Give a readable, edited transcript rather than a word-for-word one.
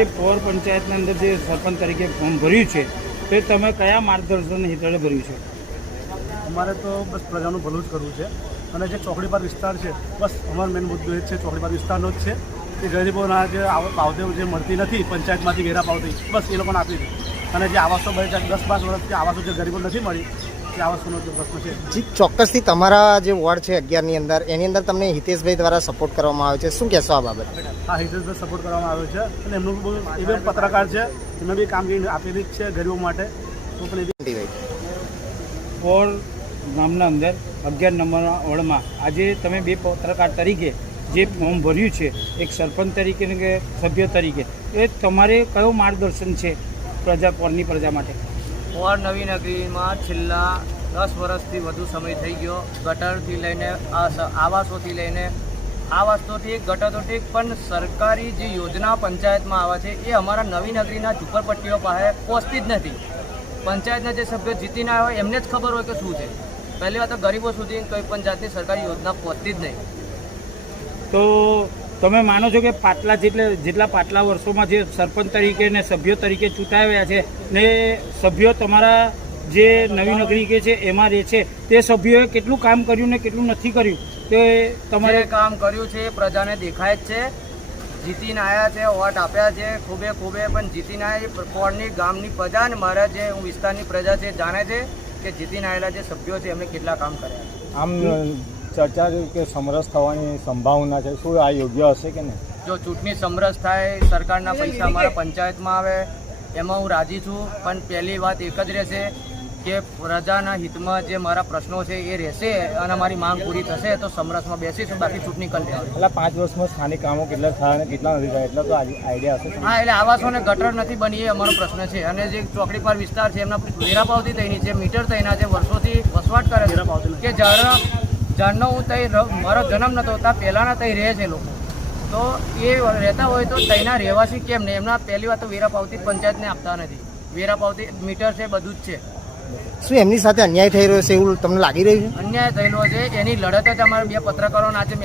જે પોર પંચાયતની અંદર જે સરપંચ તરીકે ફોર્મ ભર્યું છે તે તમે કયા માર્ગદર્શન હેઠળ ભર્યું છે? અમારે તો બસ પ્રજાનું ભલું જ કરવું છે અને જે ચોકડીપાર વિસ્તાર છે બસ અમારો મેન મુદ્દો એ જ છે, ચોકડીપાર વિસ્તારનો જ છે કે ગરીબોના જે પાવતીઓ જે મળતી નથી પંચાયતમાંથી વેરા પાવતી બસ એ લોકોને આપી દે અને જે આવાસો 10-12 વર્ષથી આવાસો જે ગરીબો નથી મળી એ આવાસોનો જે પ્રશ્ન છે. જી, ચોક્કસથી તમારા જે વોર્ડ છે 11ની અંદર એની અંદર તમને હિતેશભાઈ દ્વારા સપોર્ટ કરવામાં આવે છે, શું કહેશો આ બાબત? આ હિતેશભાઈ સપોર્ટ કરવામાં આવ્યો છે અને એમનું બહુ એ બી પત્રકાર છે, એમને બી કામગીરી આપેલી જ છે ગરીબો માટે. તો પણ એ પોર ગામના અંદર 11 નંબરના વોર્ડમાં આજે તમે બે પત્રકાર તરીકે જે ફોર્મ ભર્યું છે એક સરપંચ તરીકે કે સભ્ય તરીકે, એ તમારે કયું માર્ગદર્શન છે પોરની પ્રજા માટે? પોર નવી નગરીમાં છેલ્લા 10 વર્ષથી વધુ સમય થઈ ગયો. ગટરથી લઈને આવાસોથી લઈને આવાસ તો ઠીક, ગટર તો ઠીક, પણ સરકારી જે યોજના પંચાયતમાં આવે છે એ અમારા નવી નગરીના ઝૂંપડપટ્ટીઓ પાસે પહોંચતી જ નથી. પંચાયતના જે સભ્યો જીતીને આવ્યા હોય એમને જ ખબર હોય કે શું છે. પહેલી વાત તો ગરીબો સુધી કોઈ પણ જાતની સરકારી યોજના પહોંચતી જ નહીં. તો તમે માનો છો કે જેટલા પાછલા વર્ષોમાં જે સરપંચ તરીકે ને સભ્યો તરીકે ચૂંટાવ્યા છે ને સભ્યો તમારા જે નવી નગરી કે છે એમાં રહે છે, તે સભ્યોએ કેટલું કામ કર્યું ને કેટલું નથી કર્યું તે તમારે? કામ કર્યું છે એ પ્રજાને દેખાય જ છે. જીતીને આવ્યા છે, વોટ આપ્યા છે ખૂબે, પણ જીતીને આવ્યા પોરની ગામની પ્રજા અને મારા જે વિસ્તારની પ્રજા છે જાણે છે કે જીતીને આવેલા જે સભ્યો છે એમને કેટલા કામ કર્યા. આમ ચર્ચા કે સમરસ થવાની સંભાવના છે, શું આ યોગ્ય હશે કે નહીં? જો ચૂંટણી સમરસ થાય, સરકારના પૈસા અમારા પંચાયતમાં આવે એમાં હું રાજી છું, પણ પહેલી વાત એક જ રહેશે કે પ્રજાના હિતમાં જે મારા પ્રશ્નો છે એ રહેશે અને અમારી માંગ પૂરી થશે તો સમરસમાં બેસીશું, બાકી ચૂંટણી કરી લેવાની. એટલે 5 વર્ષમાં સ્થાનિક કામો કેટલા થયા અને કેટલા નથી થયા એટલા તો આઈડિયા હશે? હા, એટલે આવાસોને ગટર નથી બની એ અમારો પ્રશ્ન છે. અને જે ચોકડી પર વિસ્તાર છે એમના વેરા પાવતી થઈની છે, મીટર થઈના છે, વર્ષોથી વસવાટ કરે છે કે જાણનો હું તઈ મારો જન્મ નહોતો ત્યાં પહેલાંના તઈ રહે છે લોકો, તો એ રહેતા હોય તો તઈના રહેવાસી કેમ નહીં? એમના પહેલી વાત તો વેરા પાવતી પંચાયતને આપતા નથી. વેરા પાવતી મીટર છે, બધું જ છે. શું એમની સાથે અન્યાય થઈ રહ્યો છે એવું તમને લાગી રહ્યું છે? અન્યાય થયેલો છે, એની લડત જ અમારા બે પત્રકારોને આજે